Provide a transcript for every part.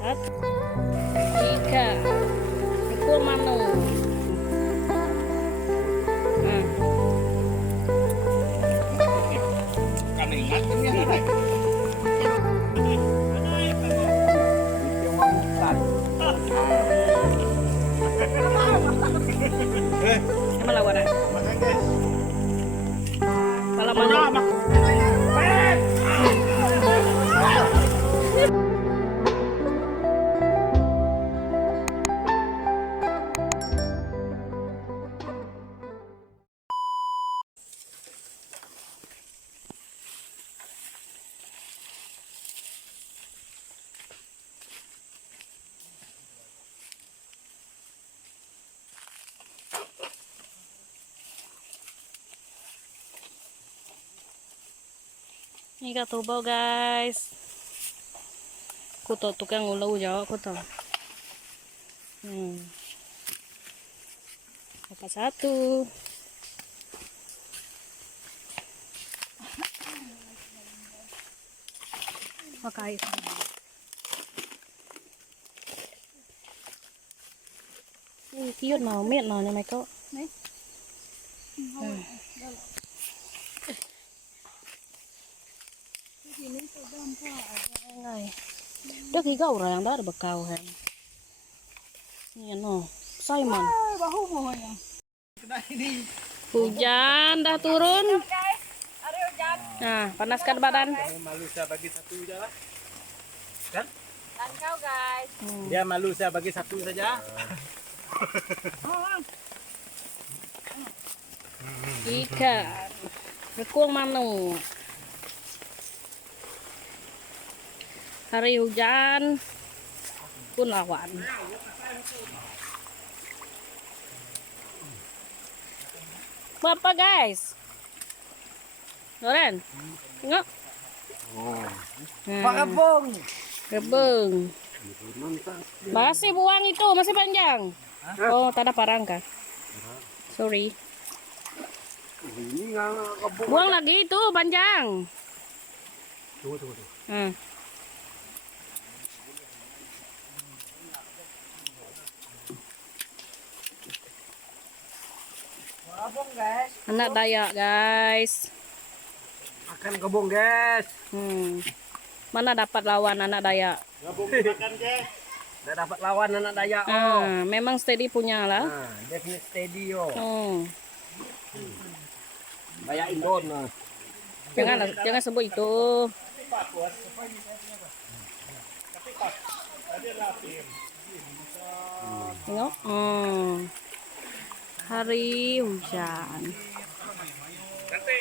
Satu, tiga, pukul mano. Kan ingat ini apa? Sama lawan. Pala mano. Ini katubaw guys. Kuto tukang ulaw jawa kuto. Apa satu? Pakai. Ini tiut nào miệng nào nha mày cậu. Đấy. Trước khi gạo rồi đó được bậc cao hả? Nhìn nó say man. Hujan dah turun. Nah, panaskan badan. Malu saya bagi satu saja lah. Kan? Dan kau guys. Dia malu saya bagi satu saja. Ikan. Rekung mano. Hari hujan pun lawan. Apa guys? Loren, tengok. Pak Kebong. Rebeng. Masih buang itu, masih panjang. Oh, tak ada parang kah? Sorry. Ini nggak kebong. Buang lagi itu panjang. Tunggu. Abang guys. Anak Dayak guys. Makan kebong guys. Mana dapat lawan anak Dayak? Kebong makan guys. Tidak dapat lawan anak Dayak. Memang steady punya lah. Definite steady yo. Dayak Indon. Jangan sebut itu. Tengok. Hari hujan. Nanti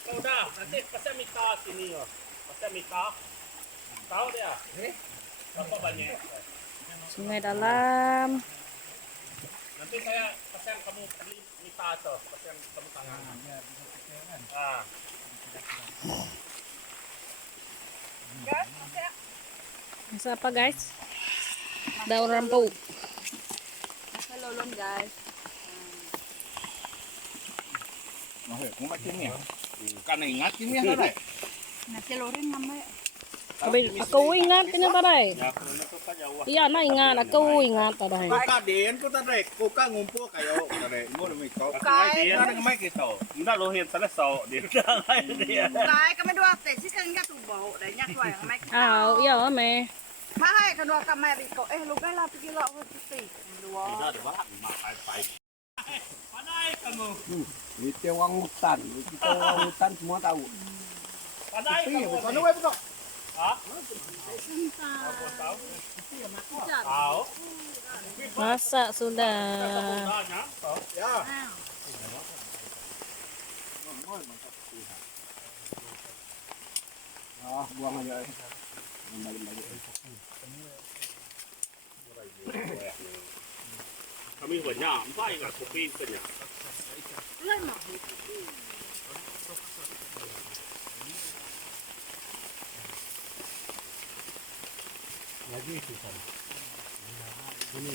kau dah, nanti pasal mita sini yo. Pasal mita. Tahu dia? Berapa banyak? Sungai dalam. Nanti saya pesan kamu beli mita tuh, pesan kamu tangan. Masa apa guys? Daun rampu. Nasa lolon guys. Kung macam ni, kan ingat ini ada. Nasi lorin namanya. Aku ingat kanya taday. Iya na ingat, aku ingat taday. Kuka din ko tadre, kuka ngumpo kayo tadre. Mo na ko. Kaya na ngamay kito. Muna lohin sa laso di na dia. Kaya kami dua teh sih kan nggak tuh bau dan nyak dua yang main. Iya me. Mahal kedua kami riko. Lugar lah pergi lah putih. Dua. Panay kamu. Itu orang hutan, kita orang hutan semua tahu. Panay kamu. Sana wei betul. Ha? Tahu. Masak sudah. Ya. Buang aja. Kami banyak, empat ingat kopi banyak.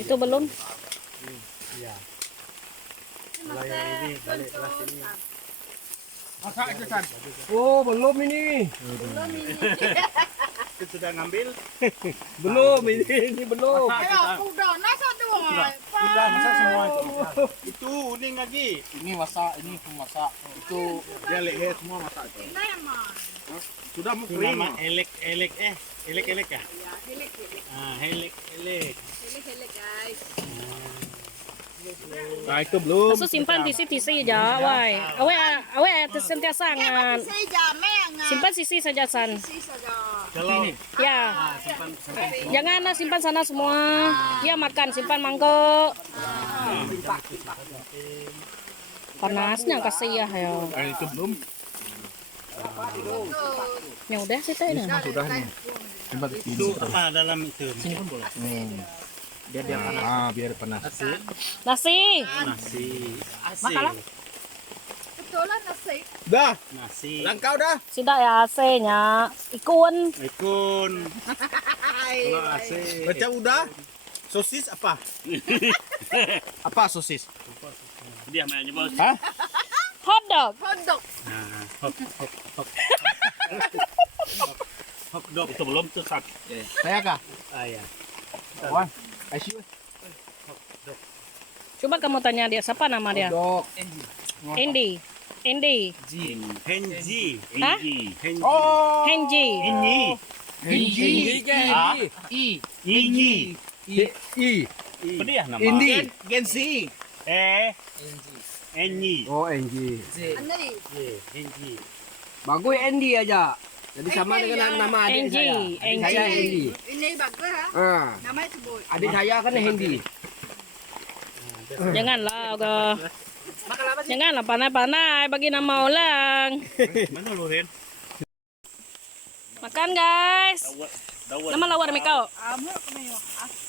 Itu belum? Iya. Kalau yang ini balik kelas ini. Masak itu San. Oh, belum ini. Belum ini. Itu sudah ngambil? Belum, ini belum. Ayo, kuda, nasa dua. Sudah masak semua itu. Itu uning lagi. Ini masak, ini pemasak. Itu dia leher semua masak itu. Lemon. Sudah mau kering. Nama elek ya? Ya, hilik. Ah, elek. Hilik, guys. Nah, itu belum. Asu simpan tisi aja, wai. Awe sentiasa ngan. Saya jamin. Simpan sisi saja san. saja. Kalau Ya. Jangan simpan sana semua. Ya makan, simpan mangkok. Panasnya kasih ya. itu belum. Ya udah sih teh. Sudah nih. Itu apa dalam itu? Biar dia panas. Biar panas. Nasi. Makalah. Betulan nasi. Dah, Nasi. langkau dah. Sida ya AC-nya. Ikun. Ikun. Kalau AC. Baca udah. Sosis apa? Apa sosis? Dia mainnya bos. Hah? Hotdog. Hotdog. Nah, hot dog itu belum tuh sak. Saya kah? Ah ya. Wah, Aisyah. Coba kamu tanya dia siapa nama dia? Dok. Andy. Henji. Hah? Henji. Oh. Henji. Ini. Henji. Ah. Ini. I. Pedih nama. Indi. Gensi. Enyi. Oh, Enji. Ani. Henji. Bagus Andy aja. Jadi sama dengan nama adik Angie, saya. Adik saya Angie. Andy. Ini bagus ha. Namanya sebut. Adik saya kan Hendy. Janganlah, Oga. Janganlah panai-panai bagi nama orang. Mana lu Ren? Makan guys. Nama lawar mikau. Amo kemayo.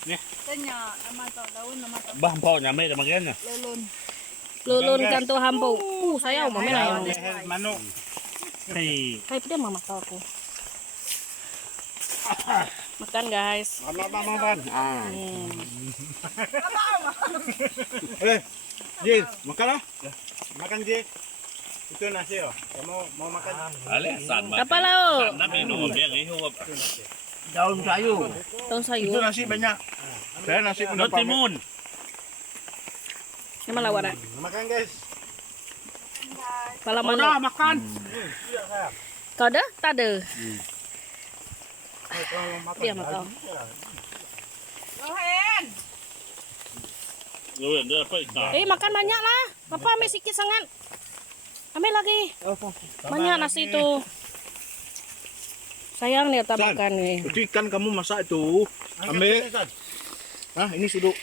Nih. Tanya nama tau daun nama tau Bah pau nyamai dah makan. lulun. Lulun kanto hampu. Saya mau main ayo. Mano. Hei. Kayak dia mama tahu aku. Makan guys. Makan. Jil, makan lah. Makan je. Itu nasi oh. Kamu mau makan? Apa lau? Daun sayur. Daun Itu sayur. nasi banyak. Saya nasi punya timun. Nama lawar. Makan guys. Pala mana? Makan. Kau dah? Tak ada. Dia makan. Lohen. Makan banyak lah. Papa ambil sikit sangat. Ambil lagi. Banyak nasi itu. Sayang dia tak makan nih. Itu ikan kamu masak itu. Ambil. Nah, ini sudut.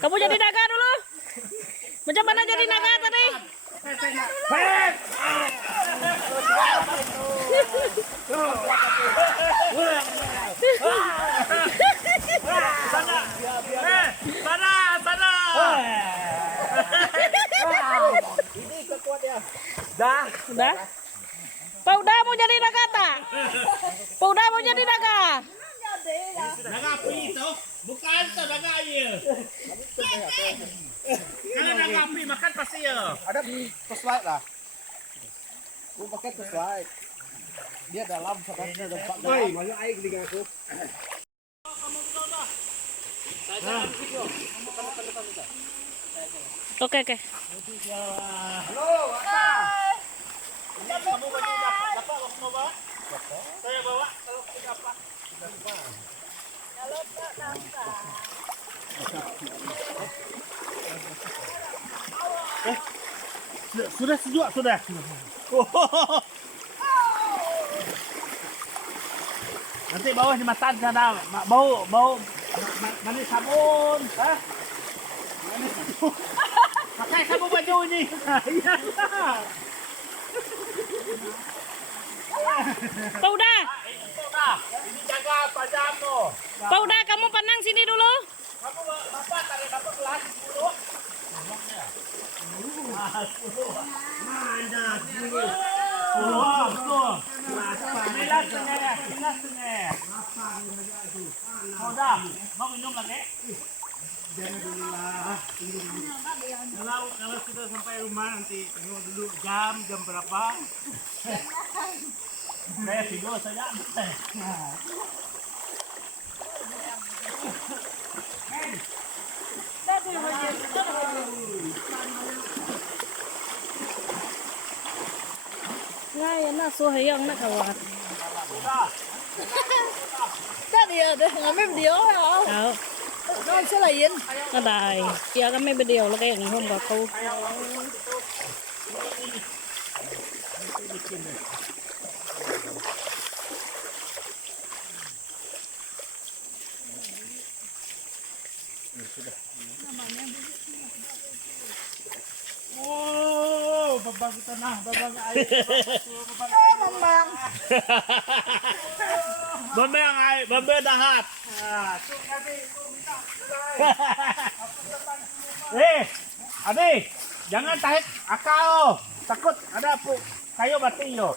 Kamu jadi naga dulu. Macam mana jadi naga tadi? Sana. Udah? Pauda mau jadi naga tak? Pauda mau jadi naga? Naga api itu bukan itu naga air. Kalau naga api makan pasti ya. Ada sesuai lah. Aku pakai sesuai. Dia dalam sebenarnya dapat dalam. Banyak air di aku. Oke. Halo, Kamu dapat waktu bawa? Saya bawa kalau tidak apa. Sudah sejuk sudah. Nanti bawah jembatan sana bau mandi sabun, hah? Mandi sabun. Pakai kamu baju ini. Iya. Pauda, Ini jaga pajam tuh. Pauda kamu panang sini dulu. Kamu bapak tarik bapak kelas 10. Mau minum lagi? Jangan dulu lah. Tunggu dulu. Kalau sudah sampai rumah nanti tengok dulu jam berapa. Saya tidur saja. Ngay na so hayang na kawat. Cái điều đấy, ngắm em điều hả? Đó, Nó sẽ là yên. nó đài. Kia cái mấy bên điều là cái ngày hôm qua câu. Oh, babang tanah, babang air. Mambang. Babang air, babang dahat. Ade, jangan tarik akal. Takut ada kayu mati yo.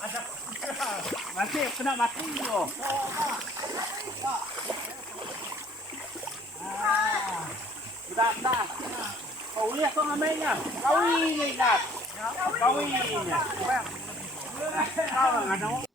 Nanti kena mati yo. Dah. Kau lihat kau namanya. Kau ini dah. Kau ini. Kau nggak ada.